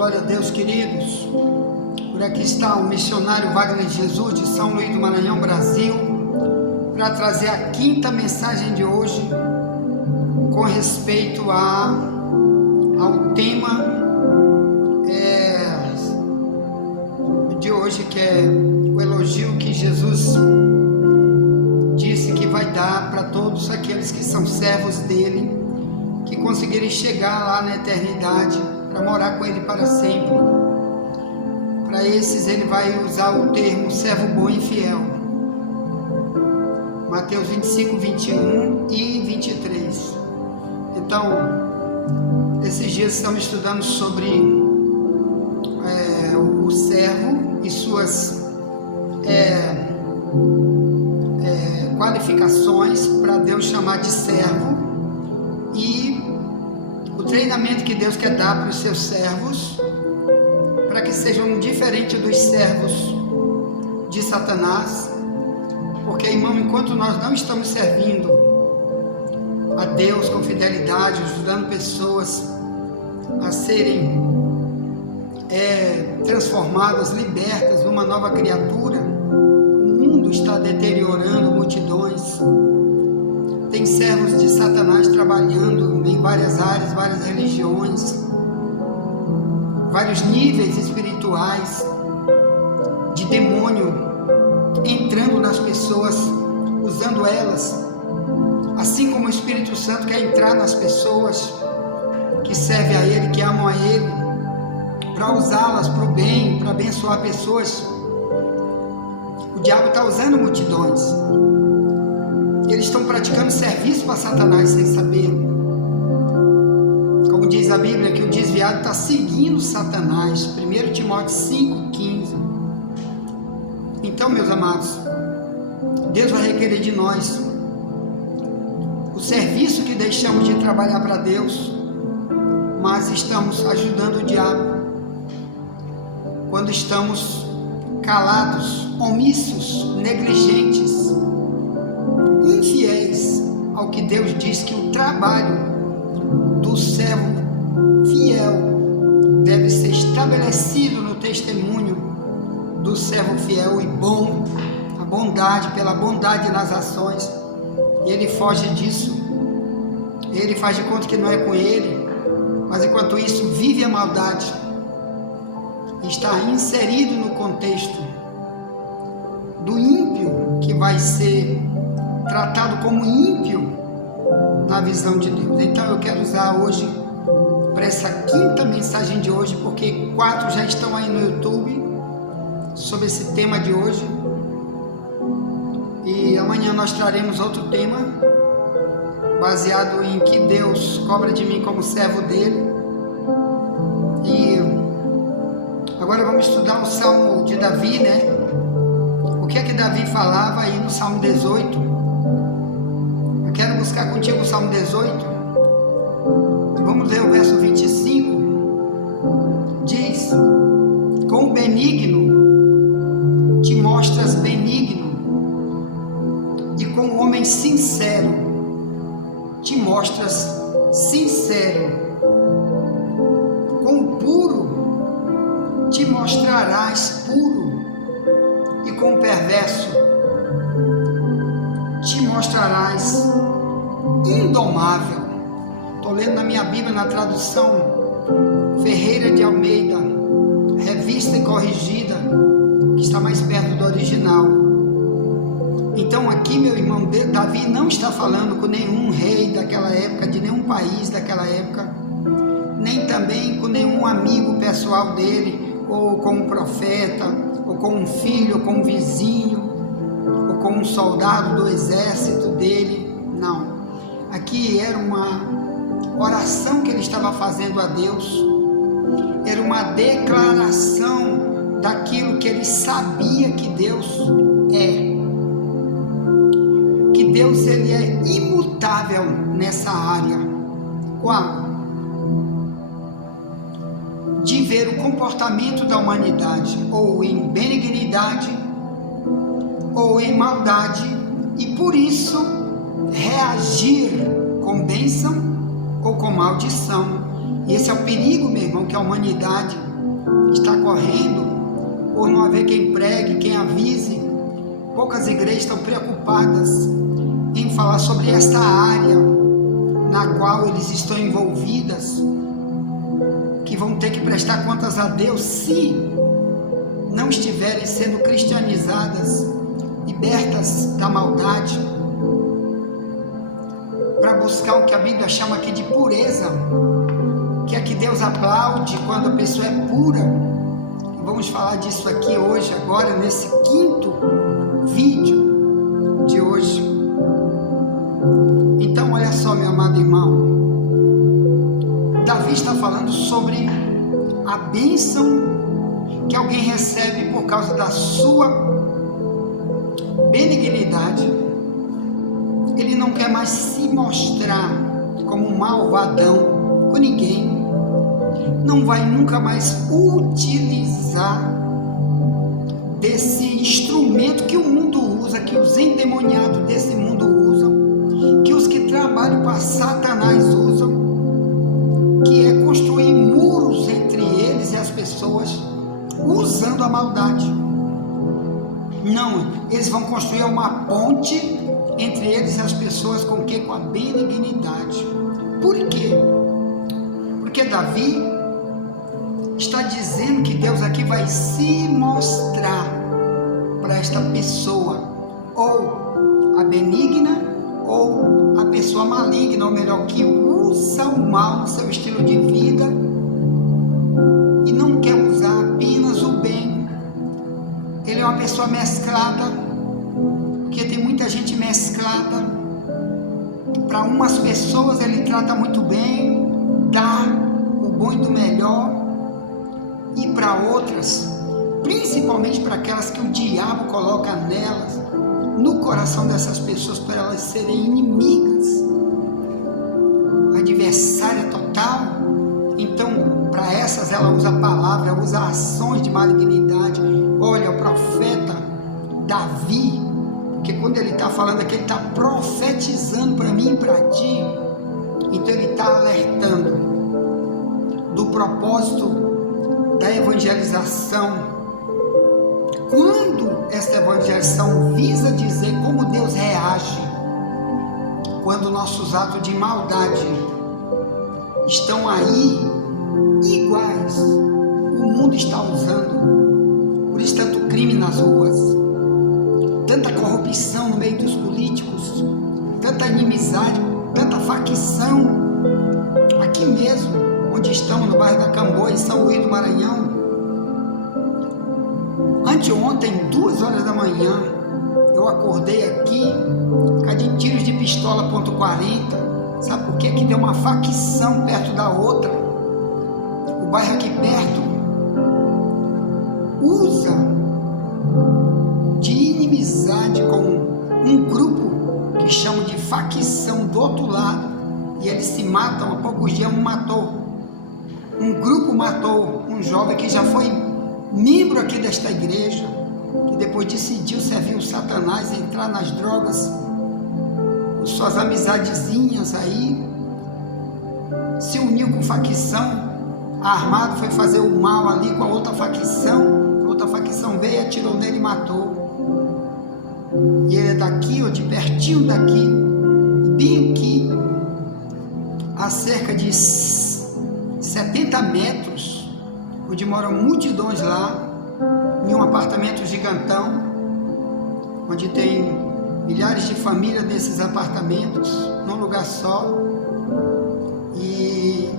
Glória a Deus, queridos. Por aqui está o missionário Wagner Jesus de São Luís do Maranhão, Brasil, para trazer a quinta mensagem de hoje com respeito ao tema de hoje, que é o elogio que Jesus disse que vai dar para todos aqueles que são servos dele, que conseguirem chegar lá na eternidade para morar com ele para sempre. Para esses ele vai usar o termo servo bom e fiel. Mateus 25, 21 e 23. Então, esses dias estamos estudando sobre o servo e suas qualificações para Deus chamar de servo, e o treinamento que Deus quer dar para os seus servos, para que sejam diferentes dos servos de Satanás. Porque, irmão, enquanto nós não estamos servindo a Deus com fidelidade, ajudando pessoas a serem transformadas, libertas numa nova criatura, o mundo está deteriorando multidões. Tem servos de Satanás trabalhando em várias áreas, várias religiões, vários níveis espirituais de demônio entrando nas pessoas, usando elas, assim como o Espírito Santo quer entrar nas pessoas que servem a Ele, que amam a Ele, para usá-las para o bem, para abençoar pessoas. O diabo está usando multidões. Eles estão praticando serviço para Satanás sem saber. Como diz a Bíblia, que o desviado está seguindo Satanás. 1 Timóteo 5,15. Então, meus amados, Deus vai requerer de nós o serviço que deixamos de trabalhar para Deus, mas estamos ajudando o diabo quando estamos calados, omissos, negligentes, infiéis ao que Deus diz que o trabalho do servo fiel deve ser estabelecido no testemunho do servo fiel e bom, a bondade, pela bondade nas ações. Ele foge disso, ele faz de conta que não é com ele, mas enquanto isso vive a maldade, está inserido no contexto do ímpio, que vai ser tratado como ímpio na visão de Deus. Então eu quero usar hoje, para essa quinta mensagem de hoje, porque 4 já estão aí no YouTube sobre esse tema de hoje, e amanhã nós traremos outro tema baseado em que Deus cobra de mim como servo dele. E agora vamos estudar o Salmo de Davi, né? O que é que Davi falava aí no Salmo 18? Eu quero buscar contigo o Salmo 18. Vamos ler o verso 25. Diz: com o benigno te mostras benigno, e com o homem sincero te mostras sincero. Com o puro te mostrarás puro, e com o perverso te mostrarás indomável. Estou lendo na minha Bíblia, na tradução Ferreira de Almeida, revista e corrigida, que está mais perto do original. Então aqui, meu irmão, Davi não está falando com nenhum rei daquela época, de nenhum país daquela época, nem também com nenhum amigo pessoal dele, ou com um profeta, ou com um filho, ou com um vizinho, ou com um soldado do exército dele. Não, aqui era uma oração que ele estava fazendo a Deus, era uma declaração daquilo que ele sabia que Deus é, que Deus ele é imutável nessa área. Qual? De ver o comportamento da humanidade, ou em benignidade, ou em maldade, e por isso reagir com bênção ou com maldição. E esse é o perigo, meu irmão, que a humanidade está correndo por não haver quem pregue, quem avise. Poucas igrejas estão preocupadas em falar sobre esta área na qual eles estão envolvidas, que vão ter que prestar contas a Deus se não estiverem sendo cristianizadas, libertas da maldade, para buscar o que a Bíblia chama aqui de pureza, que é que Deus aplaude quando a pessoa é pura. Vamos falar disso aqui hoje, agora, nesse quinto vídeo de hoje. Então, olha só, meu amado irmão, Davi está falando sobre a bênção que alguém recebe por causa da sua benignidade. Ele não quer mais se mostrar como um malvadão com ninguém. Não vai nunca mais utilizar desse instrumento que o mundo usa, que os endemoniados desse mundo usam, que os que trabalham para Satanás usam, que é construir muros entre eles e as pessoas, usando a maldade. Não, eles vão construir uma ponte entre eles e as pessoas, com o que? Com a benignidade. Por quê? Porque Davi está dizendo que Deus aqui vai se mostrar para esta pessoa, ou a benigna, ou a pessoa maligna, ou melhor, que usa o mal no seu estilo de vida e não quer usar apenas o bem. Ele é uma pessoa mesclada, porque tem muita gente mesclada. Para umas pessoas ele trata muito bem, dá o bom e do melhor, e para outras, principalmente para aquelas que o diabo coloca nelas, no coração dessas pessoas, para elas serem inimigas, adversária total. Então, para essas ela usa a palavra, usa ações de malignidade. Olha, o profeta Davi, porque quando ele está falando aqui, ele está profetizando para mim e para ti. Então ele está alertando do propósito da evangelização. Quando essa evangelização visa dizer como Deus reage quando nossos atos de maldade estão aí iguais, o mundo está usando. Por isso tanto crime nas ruas, tanta corrupção no meio dos políticos, tanta inimizade, tanta facção. Aqui mesmo, onde estamos, no bairro da Camboia, em São Luís do Maranhão, anteontem, 2 horas da manhã, eu acordei aqui, de tiros de pistola .40, sabe por quê? Que deu uma facção perto da outra. O bairro aqui perto usa de inimizade com um grupo que chamam de facção do outro lado, e eles se matam. Há poucos dias um grupo matou um jovem que já foi membro aqui desta igreja, que depois decidiu servir o Satanás, entrar nas drogas, com suas amizadezinhas aí, se uniu com facção, armado, foi fazer o mal ali com a outra facção veio, atirou nele e matou. E ele é daqui, de pertinho daqui, bem aqui, a cerca de 70 metros, onde moram multidões lá, em um apartamento gigantão, onde tem milhares de famílias nesses apartamentos, num lugar só. E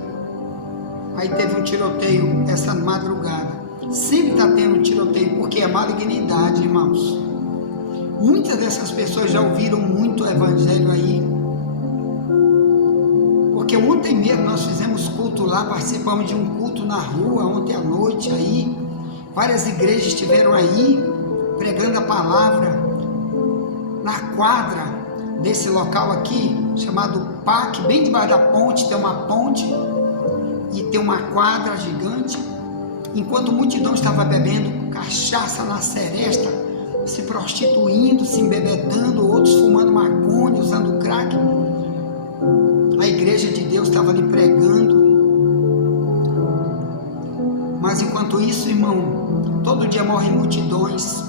aí teve um tiroteio essa madrugada. Sempre está tendo um tiroteio, porque é malignidade, irmãos. Muitas dessas pessoas já ouviram muito o evangelho aí, porque ontem mesmo nós fizemos culto lá, participamos de um culto na rua ontem à noite aí, várias igrejas estiveram aí pregando a palavra na quadra desse local aqui, chamado PAC, bem debaixo da ponte. Tem uma ponte e tem uma quadra gigante. Enquanto a multidão estava bebendo cachaça na seresta, se prostituindo, se embebedando, outros fumando maconha, usando crack, a igreja de Deus estava ali pregando. Mas enquanto isso, irmão, todo dia morrem multidões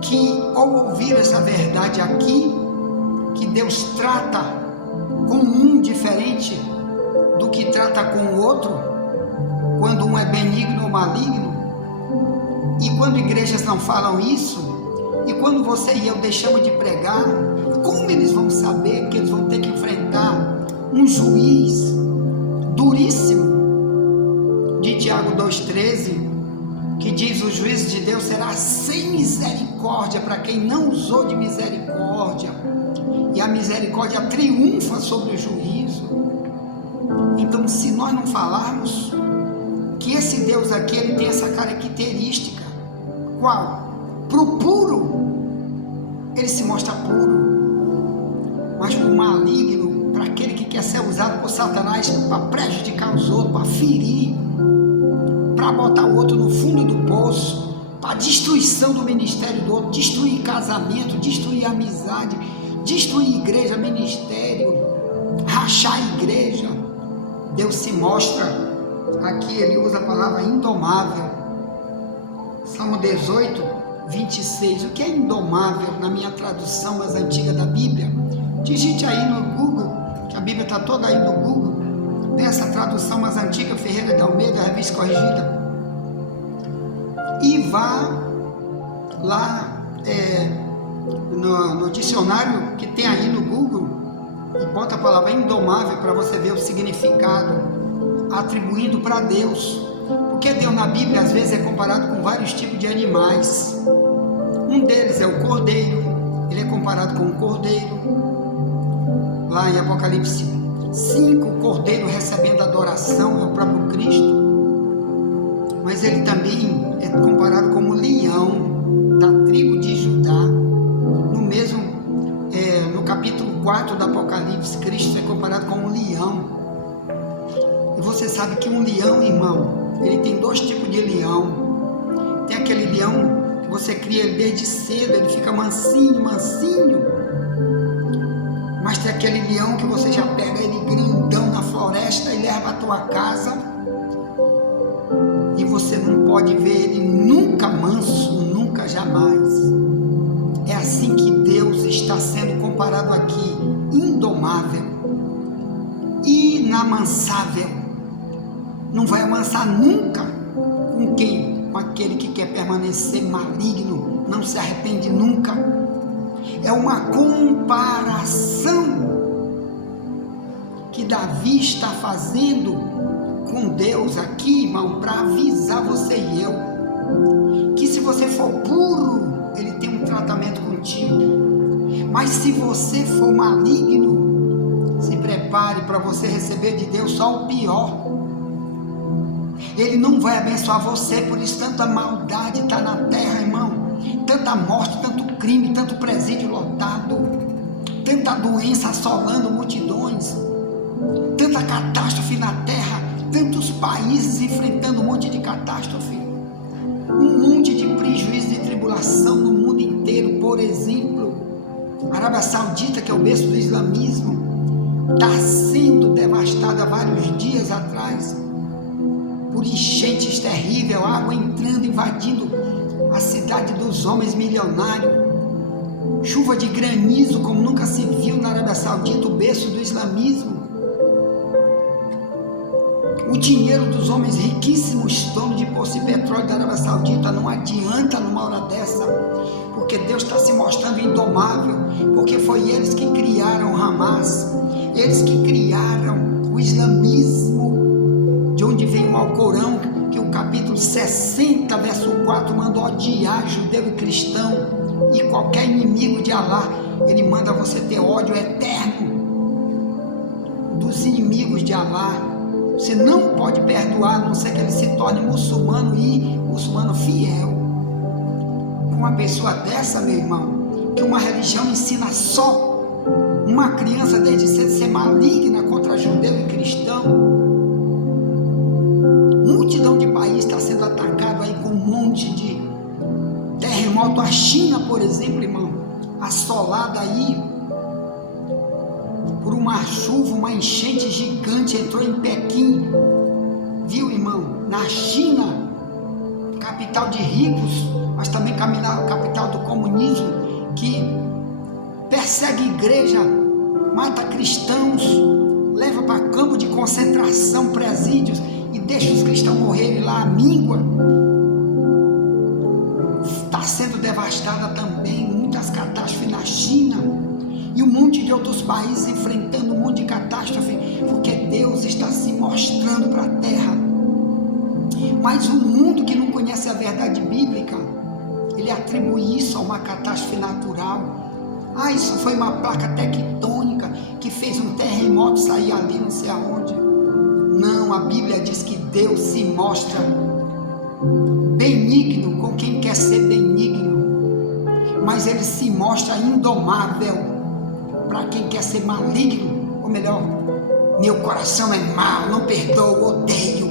que, ao ouvir essa verdade aqui, que Deus trata com um diferente do que trata com o outro, quando um é benigno ou maligno, e quando igrejas não falam isso, e quando você e eu deixamos de pregar, como eles vão saber? Porque eles vão ter que enfrentar um juiz duríssimo, de Tiago 2,13, que diz: o juízo de Deus será sem misericórdia para quem não usou de misericórdia, e a misericórdia triunfa sobre o juízo. Então, se nós não falarmos que esse Deus aqui, ele tem essa característica, qual? Pro puro, ele se mostra puro, mas pro maligno, para aquele que quer ser usado por Satanás para prejudicar os outros, para ferir, para botar o outro no fundo do poço, para destruição do ministério do outro, destruir casamento, destruir amizade, destruir igreja, ministério, rachar a igreja. Deus se mostra aqui, ele usa a palavra indomável. Salmo 18, 26. O que é indomável na minha tradução mais antiga da Bíblia? Digite aí no Google, que a Bíblia está toda aí no Google. Tem essa tradução mais antiga, Ferreira de Almeida, Revista Corrigida. E vá lá no dicionário que tem aí no Google e bota a palavra indomável para você ver o significado, atribuindo para Deus. Porque Deus na Bíblia às vezes é comparado com vários tipos de animais. Um deles é o cordeiro, ele é comparado com um cordeiro. Lá em Apocalipse 5, o cordeiro recebendo adoração é o próprio Cristo. Mas ele também é comparado como leão da tribo de Judá. No capítulo 4 do Apocalipse, Cristo é comparado como um leão. E você sabe que um leão, irmão, ele tem dois tipos de leão. Tem aquele leão que você cria ele desde cedo, ele fica mansinho, mansinho. Mas tem aquele leão que você já pega ele grandão na floresta e leva à tua casa, e você não pode ver ele nunca manso, nunca jamais. É assim que Deus está sendo comparado aqui, indomável, inamansável. Não vai amansar nunca. Com quem? Com aquele que quer permanecer maligno, não se arrepende nunca. É uma comparação que Davi está fazendo com Deus aqui, irmão, para avisar você e eu, que se você for puro, ele tem um tratamento contigo. Mas se você for maligno, se prepare para você receber de Deus só o pior. Ele não vai abençoar você, por isso tanta maldade está na terra, irmão. Tanta morte, tanto crime, tanto presídio lotado, tanta doença assolando multidões, tanta catástrofe na terra, tantos países enfrentando um monte de catástrofe, um monte de prejuízo e tribulação no mundo inteiro. Por exemplo, a Arábia Saudita, que é o berço do islamismo, está sendo devastada há vários dias atrás por enchentes terríveis, água entrando, invadindo a cidade dos homens milionários, chuva de granizo como nunca se viu na Arábia Saudita, o berço do islamismo. O dinheiro dos homens riquíssimos, donos de poço de petróleo da Arábia Saudita, não adianta numa hora dessa, porque Deus está se mostrando indomável, porque foi eles que criaram Hamas, eles que criaram o islamismo, de onde vem o Alcorão, que o capítulo 60, verso 4, manda odiar judeu e cristão, e qualquer inimigo de Alá, ele manda você ter ódio eterno dos inimigos de Alá. Você não pode perdoar, a não ser que ele se torne muçulmano e muçulmano fiel. Uma pessoa dessa, meu irmão, que uma religião ensina só uma criança desde cedo ser maligna contra judeu e cristão. Multidão de países está sendo atacado aí com um monte de terremoto. A China, por exemplo, irmão, assolada aí por uma chuva, uma enchente gigante, entrou em Pequim, viu, irmão? irmão, na China, capital de ricos, mas também capital do comunismo, que persegue igreja, mata cristãos, leva para campo de concentração, presídios, e deixa os cristãos morrerem lá à míngua. Está sendo devastada também, muitas catástrofes na China, e um monte de outros países enfrentando um monte de catástrofe, porque Deus está se mostrando para a terra. Mas o mundo que não conhece a verdade bíblica, ele atribui isso a uma catástrofe natural. Isso foi uma placa tectônica que fez um terremoto sair ali, não sei aonde. Não, a Bíblia diz que Deus se mostra benigno com quem quer ser benigno, mas ele se mostra indomável para quem quer ser maligno. Ou melhor, meu coração é mau, não perdoo, odeio,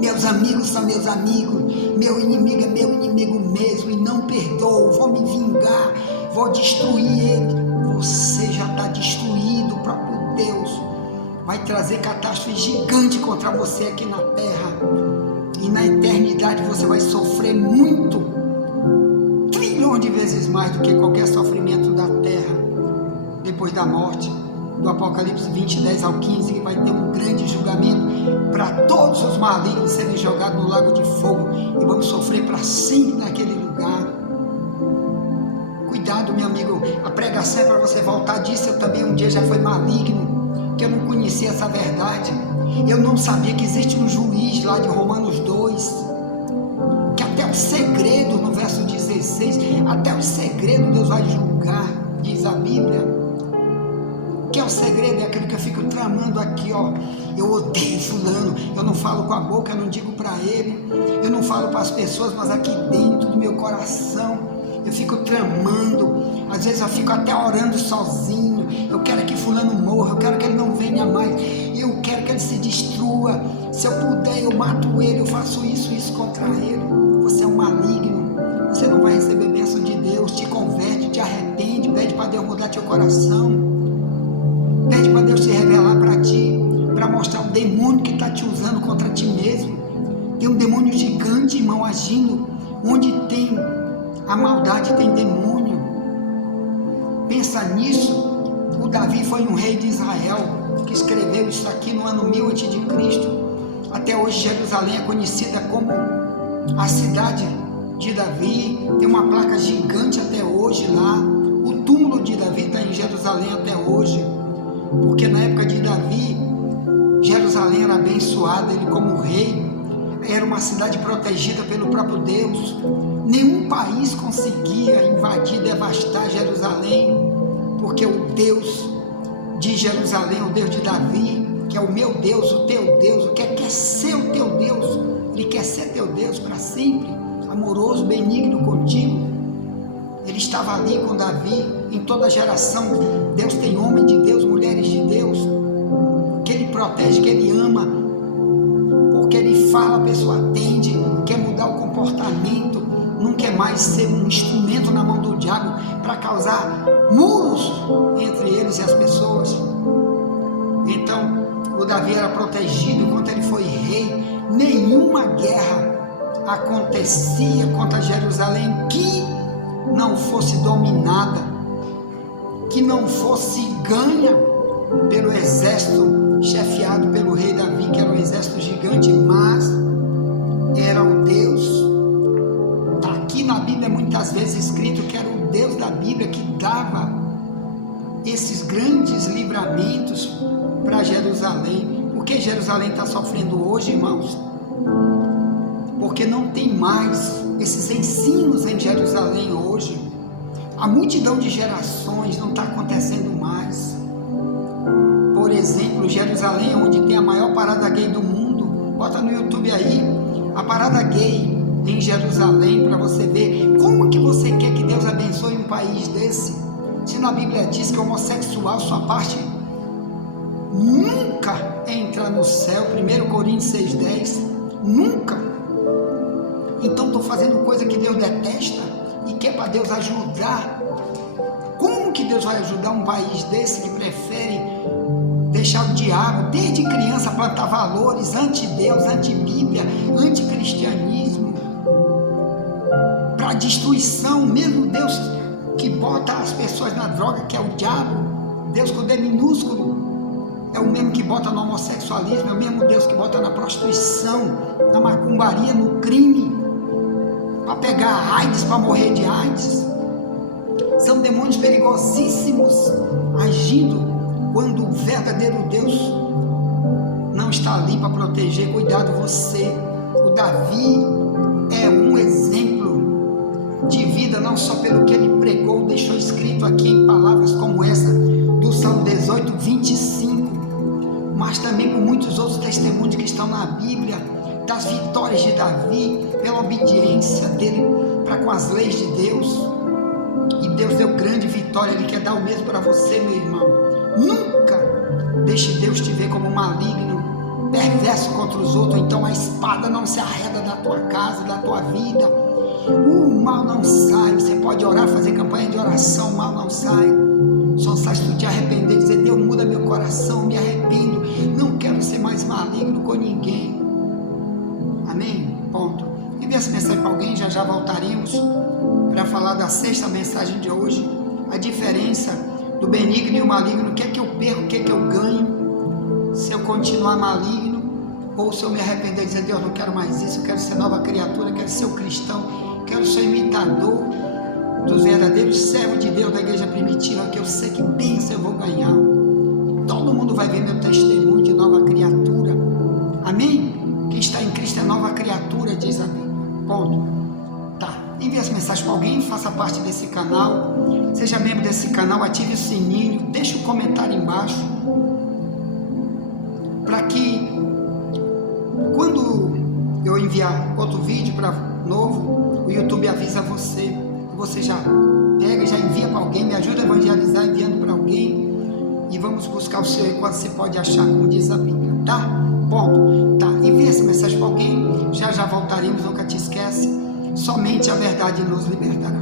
meus amigos são meus amigos, meu inimigo é meu inimigo mesmo e não perdoo, vou me vingar, vou destruir ele. Você já está destruído. O próprio Deus vai trazer catástrofe gigante contra você aqui na terra, e na eternidade você vai sofrer muito, trilhões de vezes mais do que qualquer sofrimento da terra depois da morte. Do Apocalipse 20, 10 ao 15, que vai ter um grande julgamento para todos os malignos serem jogados no lago de fogo, e vamos sofrer para sempre naquele lugar. Cuidado, meu amigo, a pregação é para você voltar disso. Eu também um dia já fui maligno, que eu não conhecia essa verdade. Eu não sabia que existe um juiz lá de Romanos 2, que até o segredo, no verso 16, até o segredo Deus vai julgar, diz a Bíblia. Que é o segredo? É aquilo que eu fico tramando aqui, ó. Eu odeio fulano, eu não falo com a boca, eu não digo para ele, eu não falo para as pessoas, mas aqui dentro do meu coração eu fico tramando. Às vezes eu fico até orando sozinho. Eu quero que fulano morra, eu quero que ele não venha mais, eu quero que ele se destrua. Se eu puder, eu mato ele, eu faço isso contra ele. Você é um maligno, você não vai receber bênção de Deus. Te converte, te arrepende, pede para Deus mudar teu coração. Pede para Deus se revelar para ti, para mostrar o demônio que está te usando contra ti mesmo. Tem um demônio gigante, irmão, agindo. Onde tem a maldade, tem demônio. Pensa nisso. O Davi foi um rei de Israel, que escreveu isso aqui no ano 1000 a.C. Até hoje Jerusalém é conhecida como a cidade de Davi. Tem uma placa gigante até hoje lá. O túmulo de Davi está em Jerusalém até hoje, porque na época de Davi, Jerusalém era abençoada. Ele, como rei, era uma cidade protegida pelo próprio Deus. Nenhum país conseguia invadir, devastar Jerusalém, porque o Deus de Jerusalém, o Deus de Davi, que é o meu Deus, o teu Deus, o que quer ser o teu Deus, ele quer ser teu Deus para sempre, amoroso, benigno contigo. Ele estava ali com Davi. Em toda geração, Deus tem homem de Deus, mulheres de Deus, que ele protege, que ele ama, porque ele fala, a pessoa atende, quer mudar o comportamento, não quer mais ser um instrumento na mão do diabo para causar muros entre eles e as pessoas. Então, o Davi era protegido. Enquanto ele foi rei, nenhuma guerra acontecia contra Jerusalém que não fosse dominada, que não fosse ganha pelo exército chefiado pelo rei Davi, que era um exército gigante, mas era o Deus. Está aqui na Bíblia muitas vezes escrito que era o Deus da Bíblia que dava esses grandes livramentos para Jerusalém. Por que Jerusalém está sofrendo hoje, irmãos? Porque não tem mais esses ensinos em Jerusalém hoje. A multidão de gerações não está acontecendo mais. Por exemplo, Jerusalém, onde tem a maior parada gay do mundo. Bota no YouTube aí, a parada gay em Jerusalém, para você ver como que você quer que Deus abençoe um país desse. Se na Bíblia diz que o homossexual, sua parte nunca entra no céu, 1 Coríntios 6,10, nunca. Então estou fazendo coisa que Deus detesta e quer para Deus ajudar. Como que Deus vai ajudar um país desse que prefere deixar o diabo, desde criança, plantar valores anti-Deus, anti-Bíblia, anti-cristianismo, para destruição. Mesmo Deus que bota as pessoas na droga, que é o diabo, Deus com D minúsculo, é o mesmo que bota no homossexualismo, é o mesmo Deus que bota na prostituição, na macumbaria, no crime, para pegar AIDS, para morrer de AIDS. São demônios perigosíssimos agindo quando o verdadeiro Deus não está ali para proteger. Cuidado você. O Davi é um exemplo de vida, não só pelo que ele pregou, deixou escrito aqui em palavras como essa do Salmo 18, 25, mas também por muitos outros testemunhos que estão na Bíblia, das vitórias de Davi, pela obediência dele para com as leis de Deus. E Deus deu grande vitória. Ele quer dar o mesmo para você, meu irmão. Nunca deixe Deus te ver como maligno, perverso contra os outros. Então a espada não se arreda da tua casa, da tua vida. O mal não sai. Você pode orar, fazer campanha de oração, o mal não sai. Só sai se tu te arrepender, dizer: Deus, muda meu coração, me arrependo, não quero ser mais maligno com ninguém. Amém? Ponto. Envie essa mensagem para alguém, já voltaremos para falar da sexta mensagem de hoje, a diferença do benigno e o maligno. O que é que eu perco, o que é que eu ganho se eu continuar maligno, ou se eu me arrepender e dizer: Deus, não quero mais isso, eu quero ser nova criatura, eu quero ser um cristão, quero ser imitador dos verdadeiros servos de Deus da igreja primitiva, que eu sei que bênção eu vou ganhar, todo mundo vai ver meu testemunho de nova criatura. Amém? Quem está em Cristo é nova criatura, diz a Bíblia. Ponto. Envie essa mensagem para alguém, faça parte desse canal, seja membro desse canal, ative o sininho, deixe um comentário embaixo, para que quando eu enviar outro vídeo novo, o YouTube avisa você, você já pega, já envia para alguém, me ajuda a evangelizar enviando para alguém, e vamos buscar o seu enquanto você pode achar, como diz a Bíblia, tá? Ponto. Tá, envie essa mensagem para alguém, já voltaremos, nunca te esquece. Somente a verdade nos libertará.